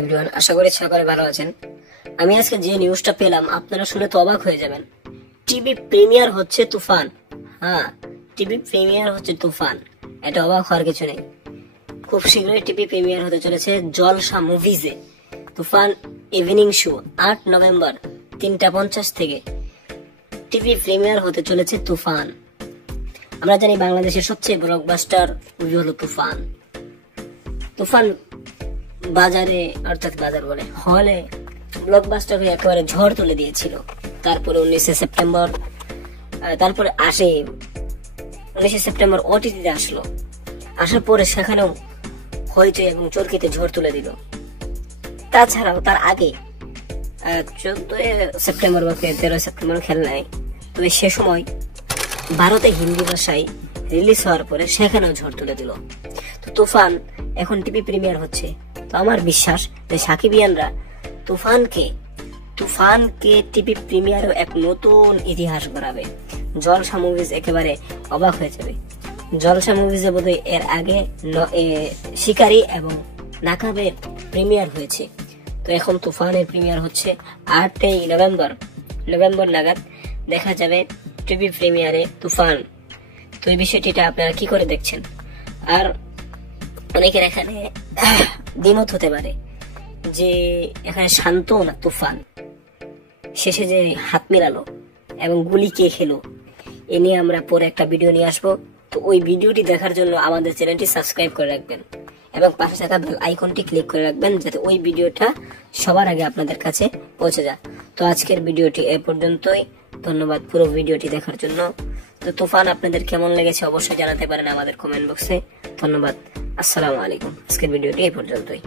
Everyone, আশা করি সকলে ভালো আছেন। আমি আজকে যে নিউজটা পেলাম আপনারা শুনে তো অবাক হয়ে যাবেন। টিভি প্রিমিয়ার হচ্ছে তুফান। হ্যাঁ, টিভি প্রিমিয়ার হচ্ছে তুফান, এটা অবাক হওয়ার কিছু নেই। খুব শীঘ্রই টিভি প্রিমিয়ার হতে চলেছে জলসা মুভিজে তুফান ইভিনিং শো 8 নভেম্বর 3:50 থেকে টিভি প্রিমিয়ার হতে চলেছে তুফান। আমরা জানি বাংলাদেশের সবচেয়ে ব্লকবাস্টার মুভি হলো তুফান। তুফান বাজারে অর্থাৎ বাজার বলে হলে ব্লকবাস্টার হয়ে একেবারে ঝড় তুলে দিয়েছিল। তারপরে 19 সেপ্টেম্বর ওটিটিতে আসলো। আসার পরে সেখানেও হইচই এবং চরকিতে ঝড় তুলে দিল। তাছাড়াও তার আগে 14 সেপ্টেম্বর বা 13 সেপ্টেম্বর খেল নাই, তবে সে সময় ভারতে হিন্দি ভাষায় রিলিজ হওয়ার পরে সেখানেও ঝড় তুলে দিল। তো তুফান এখন টিভি প্রিমিয়ার হচ্ছে। তো আমার বিশ্বাস যে সাকিবিয়ানরা তুফানকে টিভি প্রিমিয়ারও এক নতুন ইতিহাস গড়াবে। জলসা মুভিজ একেবারে অবাক হয়ে যাবে। জলসা মুভিজে বোধহয় এর আগে শিকারী এবং নাকাবের প্রিমিয়ার হয়েছে। তো এখন তুফানের প্রিমিয়ার হচ্ছে 8 নভেম্বর নাগাদ দেখা যাবে টিভি প্রিমিয়ারে তুফান। তো এই বিষয়টিটা আপনারা কি করে দেখছেন? আর অনেকের এখানে দ্বিমত হতে পারে যে এখানে শান্ত না তুফান, শেষে যে হাত মিলালো এবং গুলি কে খেলো, এ নিয়ে আমরা পরে একটা ভিডিও নিয়ে আসবো। তো ওই ভিডিওটি দেখার জন্য আমাদের চ্যানেলটি সাবস্ক্রাইব করে রাখবেন এবং পাশে থাকা বেল আইকনটি ক্লিক করে রাখবেন যাতে ওই ভিডিওটা সবার আগে আপনাদের কাছে পৌঁছে যায়। তো আজকের ভিডিওটি এ পর্যন্তই। ধন্যবাদ পুরো ভিডিওটি দেখার জন্য। তো তুফান আপনাদের কেমন লেগেছে অবশ্যই জানাতে পারেন আমাদের কমেন্ট বক্সে। ধন্যবাদ। আসসালামু আলাইকুম। আজকের ভিডিওটি এই পর্যন্তই।